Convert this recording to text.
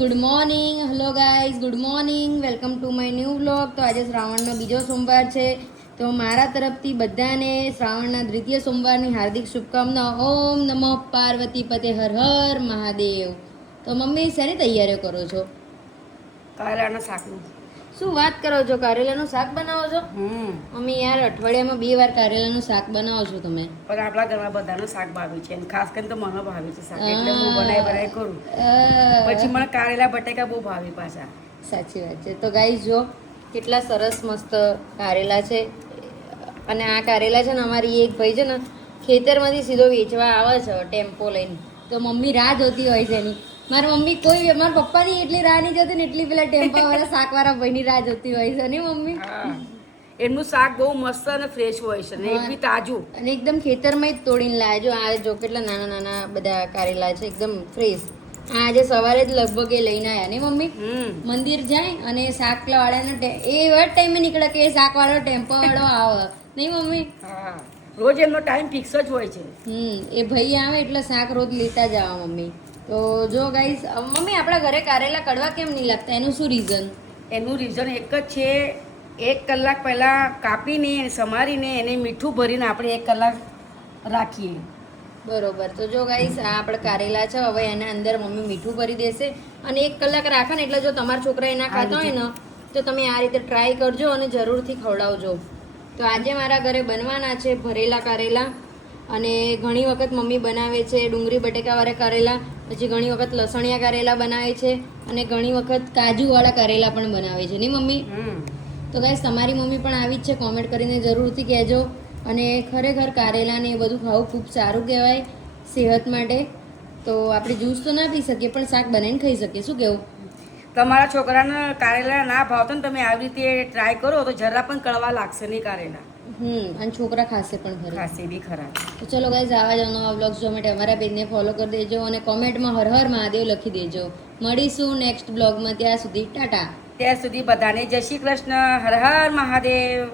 Good morning. Hello guys, good morning. Welcome to my new vlog. તો આજે શ્રાવણનો બીજો સોમવાર છે, તો મારા તરફથી બધાને શ્રાવણના દ્વિતીય સોમવારની હાર્દિક શુભકામના. ઓમ નમઃ પાર્વતી પતે હર હર મહાદેવ. તો મમ્મી શેની તૈયારીઓ કરો છો? કારેલાના શાકનું. શું વાત કરો છો? કારેલાનું શાક બનાવો છો? મમ્મી યાર, અઠવાડિયામાં 2 વાર કારેલાનું શાક બનાવો છો તમે? પણ આપણા ઘરમાં બધાનું શાક ભાવે છે અને ખાસ કરીને તો મને ભાવે છે શાક, એટલે હું બનાવી કરું. પછી મને કારેલા બટેકા બહુ ભાવે પાછા. સાચી વાત છે. તો ગાઈઝ જો કેટલા સરસ મસ્ત કારેલા છે. અને આ કારેલા છે ને, અમારી એક ભાઈ છે ને ખેતરમાંથી સીધો વેચવા આવે છે ટેમ્પો લઈને. તો મમ્મી રાહ જોતી હોય છે એની. મારી મમ્મી મારા પપ્પાની એટલી રાહ નહીં જોતી ને એટલી પેલા ટેમ્પા વાળા શાક વાળા ભાઈની રાહ જોતી હોય છે ને મમ્મી. એમનું શાક બહુ મસ્ત અને ફ્રેશ હોય છે ને એ બી તાજું, અને એકદમ ખેતરમાં જ તોડીને લાવે. જો આ જો કેટલા નાના નાના બધા કારેલા છે, એકદમ ફ્રેશ. આજે સવારે જ લગભગ એ લઈને આવ્યા ને મમ્મી. મંદિર જાય અને શાક વાળાનો એવા ટાઈમે નીકળે કે શાક વાળો ટેમ્પો વાળો આવે નહીં મમ્મી? હા, રોજ એમનો ટાઈમ ફિક્સ જ હોય છે. એ ભાઈ આવે એટલે શાક રોજ લેતા જ આવા મમ્મી. તો જો ગાઈસ, મમ્મી આપણા ઘરે કારેલા કડવા કેમ નહીં લાગતા? એનું શું રીઝન? એનું રીઝન એક જ છે, 1 કલાક પહેલા કાપીને સમારીને એને મીઠું ભરીને આપણે 1 કલાક રાખીએ. બરોબર. તો જો ગાઈસ, આ આપણે કારેલા છે, હવે એના અંદર મમ્મી મીઠું ભરી દેશે અને 1 કલાક રાખે ને, એટલે જો તમારા છોકરા એના ખાતા હોય ને તો તમે આ રીતે ટ્રાય કરજો અને જરૂરથી ખવડાવજો. તો આજે મારા ઘરે બનવાના છે ભરેલા કારેલા. અને ઘણી વખત મમ્મી બનાવે છે ડુંગળી બટેકાવાળા કારેલા, પછી ઘણી વખત લસણિયા કારેલા બનાવે છે, અને ઘણી વખત કાજુવાળા કારેલા પણ બનાવે છે નહીં મમ્મી? તો ગાઈસ, તમારી મમ્મી પણ આવી જ છે? કોમેન્ટ કરીને જરૂરથી કહેજો. અને ખરેખર કારેલા ને એ બધું ખાવું ખૂબ સારું કહેવાય સેહત માટે. તો આપણે જ્યુસ તો ના પી શકીએ, પણ શાક બનાવીને ખાઈ શકીએ. શું કેવું? તમારા છોકરાને કારેલા ના ભાવતો ને તમે આવી રીતે ટ્રાય કરો તો જરા પણ કડવા લાગશે નહીં કારેલા. અને છોકરા ખાશે પણ ખરી. ખાશે બી ખરા. તો ચલો ગાઈઝ, આવા જ નવા વ્લોગ્સ જોવા માટે અમારા પેજને ફોલો કરી દેજો અને કોમેન્ટમાં હર હર મહાદેવ લખી દેજો. મળીશું નેક્સ્ટ બ્લોગમાં. ત્યાં સુધી ટાટા. ત્યાં સુધી બધાને જય શ્રી કૃષ્ણ. હર હર મહાદેવ.